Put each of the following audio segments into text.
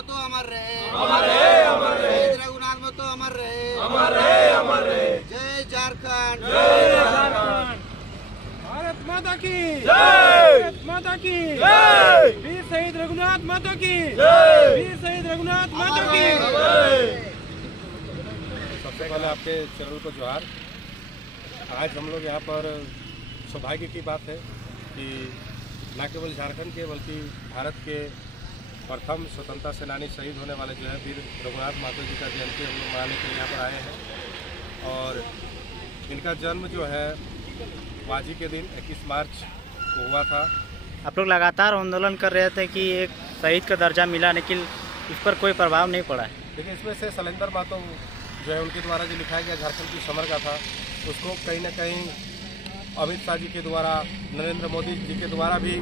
महतो अमर रहे, अमर रहे, अमर रहे। शहीद रघुनाथ महतो अमर रहे, अमर रहे, अमर रहे। जय झारखंड, जय झारखंड। भारत माता की जय, भारत माता की जय, वीर शहीद रघुनाथ माता की जय, वीर शहीद रघुनाथ माता की जय। सबसे पहले आपके चैनल को जोहार। आज हम लोग यहाँ पर सौभाग्य की बात है कि न केवल झारखंड के बल्कि भारत के प्रथम स्वतंत्रता सेनानी शहीद होने वाले जो है वीर रघुनाथ महतो जी का जयंती हम लोग मनाने के लिए यहाँ पर आए हैं। और इनका जन्म जो है आज ही के दिन 21 मार्च को हुआ था। आप लोग लगातार आंदोलन कर रहे थे कि एक शहीद का दर्जा मिला, लेकिन इस पर कोई प्रभाव नहीं पड़ा है। लेकिन इसमें से शैलेंद्र महतो जो है उनके द्वारा जो लिखाया गया झारखंड की समर का था, उसको कहीं ना कहीं अमित शाह जी के द्वारा, नरेंद्र मोदी जी के द्वारा भी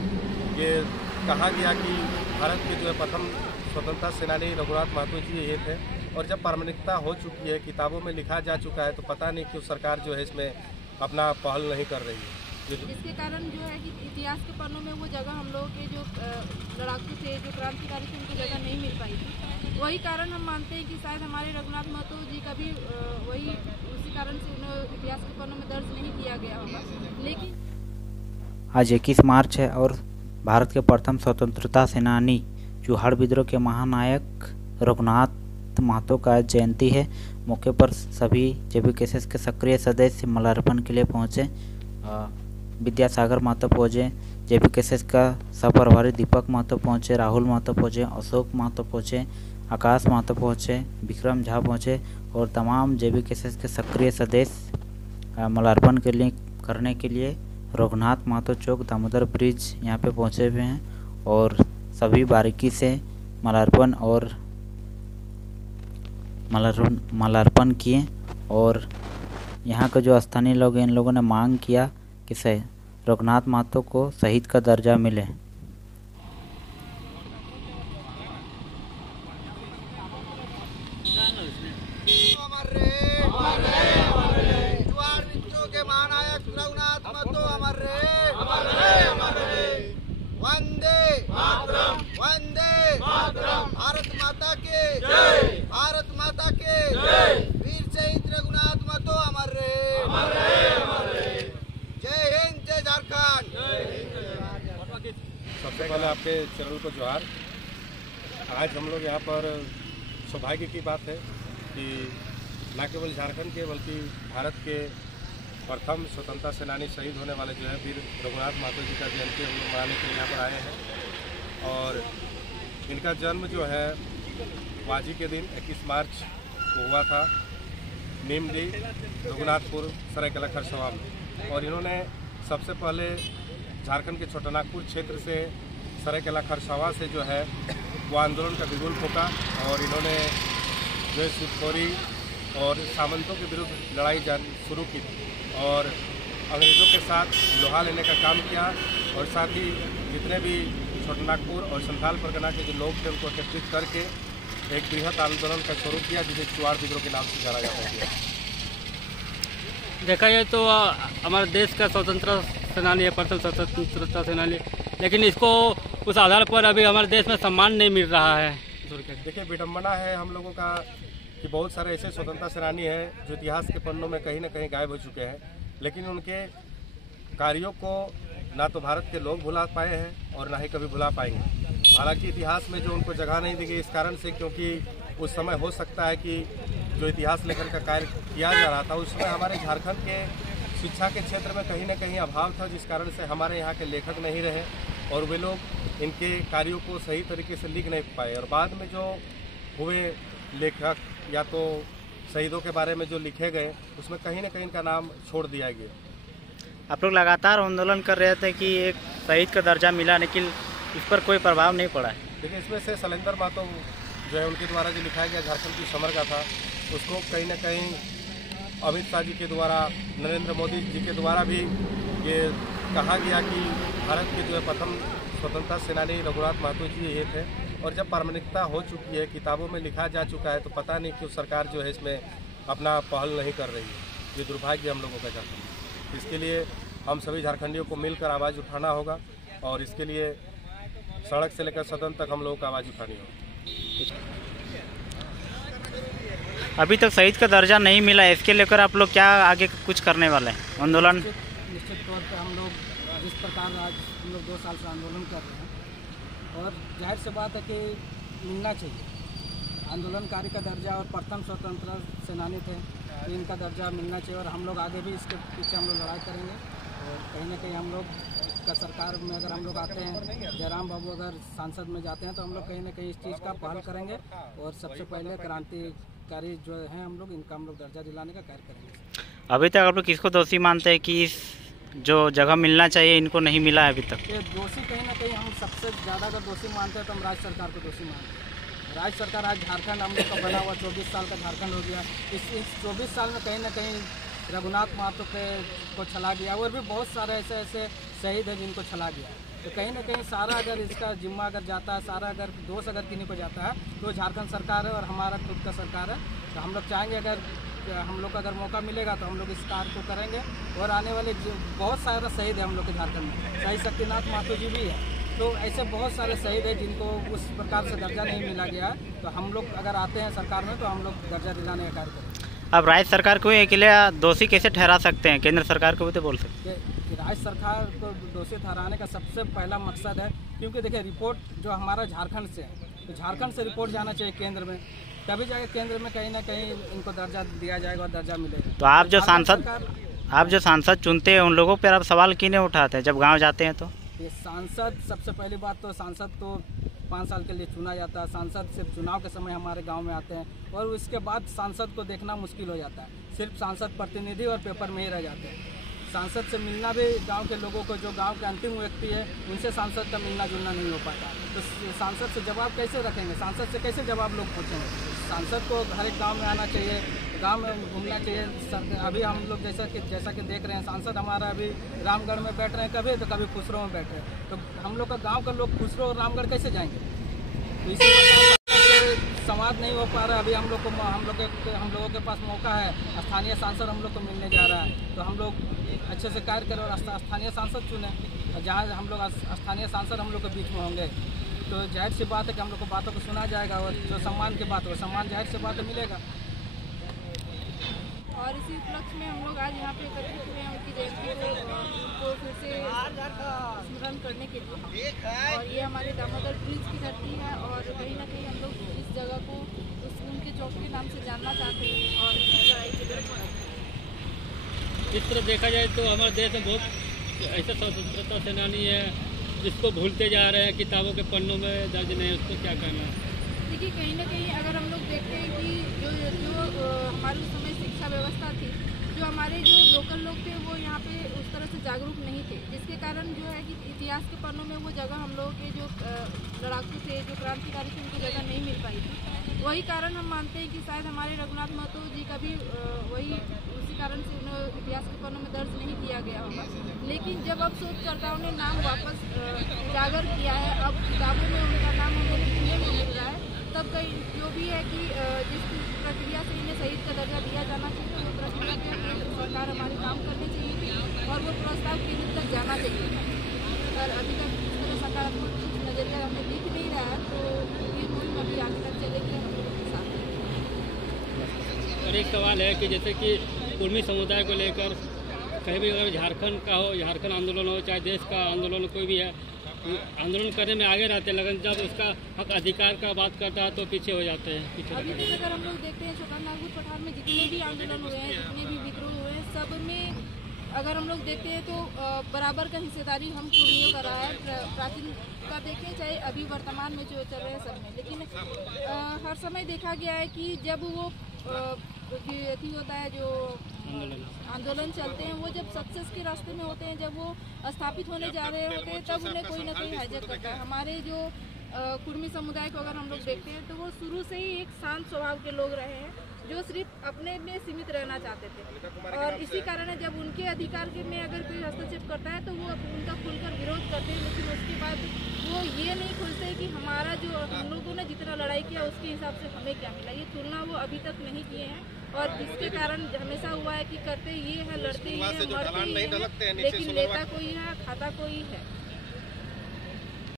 ये कहा गया कि भारत के जो है प्रथम स्वतंत्रता सेनानी रघुनाथ महतो जी ये थे। और जब प्रामाणिकता हो चुकी है, किताबों में लिखा जा चुका है, तो पता नहीं क्यों सरकार जो है इसमें अपना पहल नहीं कर रही है। जिसके कारण जो है कि इतिहास के पन्नों में वो जगह हम लोगों के जो लड़ाकू थे, जो क्रांतिकारी थे, उनको जगह नहीं मिल पाई थी। वही कारण हम मानते हैं कि शायद हमारे रघुनाथ महतो जी का भी वही उसी कारण से उन्हें इतिहास के पन्नों में दर्ज नहीं किया गया होगा। लेकिन आज 21 मार्च है और भारत के प्रथम स्वतंत्रता सेनानी चूहाड़ विद्रोह के महानायक रघुनाथ महतो का जयंती है। मौके पर सभी जेबीकेएसएस के सक्रिय सदस्य माल्यार्पण के लिए पहुंचे। विद्यासागर महतो पहुँचे, जेबीकेएसएस का सहप्रभारी दीपक महतो पहुँचे, राहुल महतो पहुँचे, अशोक महतो पहुँचे, आकाश महतो पहुँचे, विक्रम झा पहुँचे और तमाम जेबीकेएसएस के सक्रिय सदस्य माल्यार्पण के लिए करने के लिए रघुनाथ महतो चौक दामोदर ब्रिज यहाँ पे पहुँचे हुए हैं और सभी बारीकी से माल्यार्पण किए। और यहाँ के जो स्थानीय लोग हैं, इन लोगों ने मांग किया कि रघुनाथ महतो को शहीद का दर्जा मिले। अमर रहे, अमर रहे, अमर रहे। चूहाड़ विद्रोह के महानायक रघुनाथ महतो अमर रहे, अमर रहे, अमर रहे। वंदे मातरम, वंदे मातरम। भारत माता के जय, भारत माता के जय। वीर शहीद रघुनाथ महतो अमर रहे, अमर रहे, अमर रहे। जय हिंद, जय झारखंड। सबसे पहले आपके चैनल को जोहार। आज हम लोग यहाँ पर सौभाग्य की बात है कि न केवल झारखंड के बल्कि भारत के प्रथम स्वतंत्रता सेनानी शहीद होने वाले जो है वीर रघुनाथ महतो जी का जयंती हम लोग मनाने के लिए यहाँ पर आए हैं। और इनका जन्म जो है आज ही के दिन 21 मार्च को हुआ था नीमडी रघुनाथपुर सरायकेला खरसावां में। और इन्होंने सबसे पहले झारखंड के छोटानागपुर क्षेत्र से सरायकेला खरसावां से जो है वो आंदोलन का बिगुल फूंका और इन्होंने जो है शिवखोरी और सामंतों के विरुद्ध लड़ाई शुरू की और अंग्रेज़ों के साथ लोहा लेने का काम किया। और साथ ही जितने भी छोटानागपुर और संथाल परगना के जो लोग थे उनको एकत्रित करके एक बृहद आंदोलन का शुरू किया, जिसे चूहाड़ विद्रोह के नाम से जाना जाता है। देखा जाए तो हमारे देश का स्वतंत्रता सेनानी है, प्रथम स्वतंत्रता सेनानी, लेकिन इसको उस आधार पर अभी हमारे देश में सम्मान नहीं मिल रहा है। देखिए, विडम्बना है हम लोगों का कि बहुत सारे ऐसे स्वतंत्रता सेनानी हैं जो इतिहास के पन्नों में कहीं ना कहीं गायब हो चुके हैं, लेकिन उनके कार्यों को ना तो भारत के लोग भुला पाए हैं और ना ही कभी भुला पाएंगे। हालांकि इतिहास में जो उनको जगह नहीं दी गई इस कारण से, क्योंकि उस समय हो सकता है कि जो इतिहास लेखन का कार्य किया जा रहा था उस समय हमारे झारखंड के शिक्षा के क्षेत्र में कहीं ना कहीं अभाव था, जिस कारण से हमारे यहाँ के लेखक नहीं रहे और वे लोग इनके कार्यों को सही तरीके से लिख नहीं पाए। और बाद में जो हुए लेखक या तो शहीदों के बारे में जो लिखे गए, उसमें कहीं ना कहीं इनका नाम छोड़ दिया गया। आप लोग लगातार आंदोलन कर रहे थे कि एक शहीद का दर्जा मिला, लेकिन इस पर कोई प्रभाव नहीं पड़ा है। लेकिन इसमें से शैलेंद्र महतो जो है उनके द्वारा जो लिखाया गया झारखंड की समर का था, उसको कहीं ना कहीं अमित शाह जी के द्वारा, नरेंद्र मोदी जी के द्वारा भी ये कहा गया कि भारत के जो है प्रथम स्वतंत्रता सेनानी रघुनाथ महतो जी ये थे। और जब प्रामाणिकता हो चुकी है, किताबों में लिखा जा चुका है, तो पता नहीं क्यों सरकार जो है इसमें अपना पहल नहीं कर रही है। ये दुर्भाग्य हम लोगों का जाता है। इसके लिए हम सभी झारखंडियों को मिलकर आवाज़ उठाना होगा और इसके लिए सड़क से लेकर सदन तक हम लोगों को आवाज़ उठानी होगी। अभी तक शहीद का दर्जा नहीं मिला है, इसके लेकर आप लोग क्या आगे कुछ करने वाले हैं आंदोलन? निश्चित तौर पे हम लोग जिस प्रकार आज हम लोग 2 साल से आंदोलन कर रहे हैं और जाहिर सी बात है कि मिलना चाहिए आंदोलनकारी का दर्जा और प्रथम स्वतंत्रता सेनानी थे तो इनका दर्जा मिलना चाहिए और हम लोग आगे भी इसके पीछे हम लोग लड़ाई करेंगे और कहीं ना कहीं हम लोग का सरकार में अगर हम लोग आते हैं, जयराम बाबू अगर सांसद में जाते हैं तो हम लोग कहीं ना कहीं इस चीज़ का पहल करेंगे और सबसे पहले क्रांतिकारी जो हैं हम लोग इनका हम लोग दर्जा दिलाने का कार्य करेंगे। अभी तक आप लोग किसको दोषी मानते हैं कि इस जो जगह मिलना चाहिए इनको नहीं मिला है अभी तक? ये दोषी कहीं ना कहीं हम सबसे ज़्यादा अगर दोषी मानते हैं तो हम राज्य सरकार को दोषी मानते हैं। राज्य सरकार आज झारखंड हम लोग का बना हुआ 24 साल का झारखंड हो गया। इस 24 साल में कहीं ना कहीं रघुनाथ महतो को छला गया और भी बहुत सारे ऐसे शहीद हैं जिनको छला गया। तो कहीं ना कहीं सारा अगर इसका जिम्मा अगर जाता है, सारा अगर दोष अगर किन्हीं को जाता है तो झारखंड सरकार है और हमारा खुद का सरकार है। तो हम लोग चाहेंगे अगर हम लोग को अगर मौका मिलेगा तो हम लोग इस कार्य को करेंगे और आने वाले बहुत सारा शहीद है हम लोग के झारखंड में। शहीद शक्तिनाथ महतो जी भी है, तो ऐसे बहुत सारे शहीद हैं जिनको उस प्रकार से दर्जा नहीं मिला गया है। तो हम लोग अगर आते हैं सरकार में तो हम लोग दर्जा दिलाने का कार्य करेंगे। अब राज्य सरकार को अकेले दोषी कैसे ठहरा सकते हैं? केंद्र सरकार को भी तो बोल सकते हैं कि राज्य सरकार को दोषी ठहराने का सबसे पहला मकसद है, क्योंकि देखिए रिपोर्ट जो हमारा झारखंड से है तो झारखंड से रिपोर्ट जाना चाहिए केंद्र में, तभी जाके केंद्र में कहीं ना कहीं इनको दर्जा दिया जाएगा और दर्जा मिलेगा। तो आप जो सांसद चुनते हैं उन लोगों पर आप सवाल क्यों नहीं उठाते हैं जब गाँव जाते हैं? तो ये सांसद, सबसे पहली बात तो सांसद तो 5 साल के लिए चुना जाता है। सांसद सिर्फ चुनाव के समय हमारे गांव में आते हैं और उसके बाद सांसद को देखना मुश्किल हो जाता है। सिर्फ सांसद प्रतिनिधि और पेपर में ही रह जाते हैं। सांसद से मिलना भी गांव के लोगों को, जो गांव के अंतिम व्यक्ति है, उनसे सांसद का मिलना जुलना नहीं हो पाता। तो सांसद से जवाब कैसे रखेंगे? सांसद से कैसे जवाब लोग पूछेंगे? सांसद को हर एक गाँव में आना चाहिए, गांव में घूमना चाहिए। अभी हम लोग जैसा कि देख रहे हैं सांसद हमारा अभी रामगढ़ में बैठ रहे हैं कभी, तो कभी खुसरो में बैठ रहे हैं। तो हम लोग का गांव का लोग खुसरो और रामगढ़ कैसे जाएंगे? तो इसी प्रकार संवाद नहीं हो पा रहा है। अभी हम लोगों के पास मौका है, स्थानीय सांसद हम लोग को मिलने जा रहा है, तो हम लोग अच्छे से कार्य करें और स्थानीय सांसद चुने। जहाँ हम लोग स्थानीय सांसद हम लोग के बीच में होंगे तो जाहिर सी बात है कि हम लोग को बातों को सुना जाएगा और जो सम्मान की बात हो सम्मान जाहिर सी बात है मिलेगा। और इसी उपलक्ष्य में हम लोग आज यहाँ पे एकत्रित हुए हैं उनकी जयंती को फिर से स्मरण करने के लिए। और ये हमारे दामोदर ब्रिज की धरती है और कहीं ना कहीं हम लोग इस जगह को उनके चौक के नाम से जानना चाहते हैं और इसकी लड़ाई के लिए। इस तरह देखा जाए तो हमारे देश में बहुत ऐसे स्वतंत्रता सेनानी है जिसको भूलते जा रहे हैं, किताबों के पन्नों में दर्ज नहीं, उसको क्या करना है? देखिए कहीं ना कहीं अगर हम लोग देखते हैं कि जो हमारे उस समय शिक्षा व्यवस्था थी, जो हमारे जो लोकल लोग थे वो यहाँ पे उस तरह से जागरूक नहीं थे, जिसके कारण जो है कि इतिहास के पन्नों में वो जगह हम लोगों के जो लड़ाकू थे, जो क्रांतिकारी थे, उनकी जगह नहीं मिल पाई थी। वही कारण हम मानते हैं कि शायद हमारे रघुनाथ महतो जी का भी उसी कारण से उन्हें इतिहास के पन्नों में दर्ज नहीं किया गया होगा। लेकिन जब अब शोधकर्ताओं ने नाम वापस उजागर किया है, अब किताबों में उनका नाम हमें लिखने में मिल रहा है, तब कहीं जो भी है कि जिस प्रक्रिया से इन्हें शहीद का दर्जा दिया जाना चाहिए तो वो प्रक्रिया के लिए सरकार हमारी काम करनी चाहिए थी और वो प्रस्ताव केंद्र तक जाना चाहिए था। और अभी तक इस तरह सकारात्मक नजरिया हमें दिख नहीं रहा है, तो ये मुहिम अभी आगे तक चलेगी हम लोगों के साथ। और एक सवाल है कि जैसे कि कुर्मी समुदाय को लेकर कहीं भी अगर झारखंड का हो, झारखंड आंदोलन हो, चाहे देश का आंदोलन कोई भी है, आंदोलन करने में आगे रहते हैं, लेकिन जब उसका हक अधिकार का बात करता है तो पीछे हो जाते हैं। अभी तक अगर हम लोग देखते हैं छोटा नागपुर पठार में जितने भी आंदोलन हुए हैं, जितने भी विद्रोह हुए हैं, सब में अगर हम लोग देखते हैं तो बराबर का हिस्सेदारी हम कुर्मियों का रहा है। प्राचीन का देखें चाहे अभी वर्तमान में जो चल रहे हैं सब में, लेकिन हर समय देखा गया है कि जब वो अथी होता है जो आंदोलन चलते हैं, वो जब सक्सेस के रास्ते में होते हैं, जब वो स्थापित होने जा रहे होते हैं, तब उन्हें कोई ना कोई हाईजैक करता है। हमारे जो कुर्मी समुदाय को अगर हम लोग देखते हैं तो वो शुरू से ही एक शांत स्वभाव के लोग रहे हैं, जो सिर्फ अपने में सीमित रहना चाहते थे। और इसी कारण है जब उनके अधिकार के में अगर कोई हस्तक्षेप करता है तो वो उनका खुलकर विरोध करते हैं, लेकिन उसके बाद वो ये नहीं खुलते कि हमारा जो हम लोगों ने जितना लड़ाई किया उसके हिसाब से हमें क्या मिला। ये तुलना वो अभी तक नहीं किए हैं और जिसके कारण हमेशा हुआ है कि करते ये है, लड़ते ही है, मरते ही है, लेकिन लेता कोई है, खाता कोई है।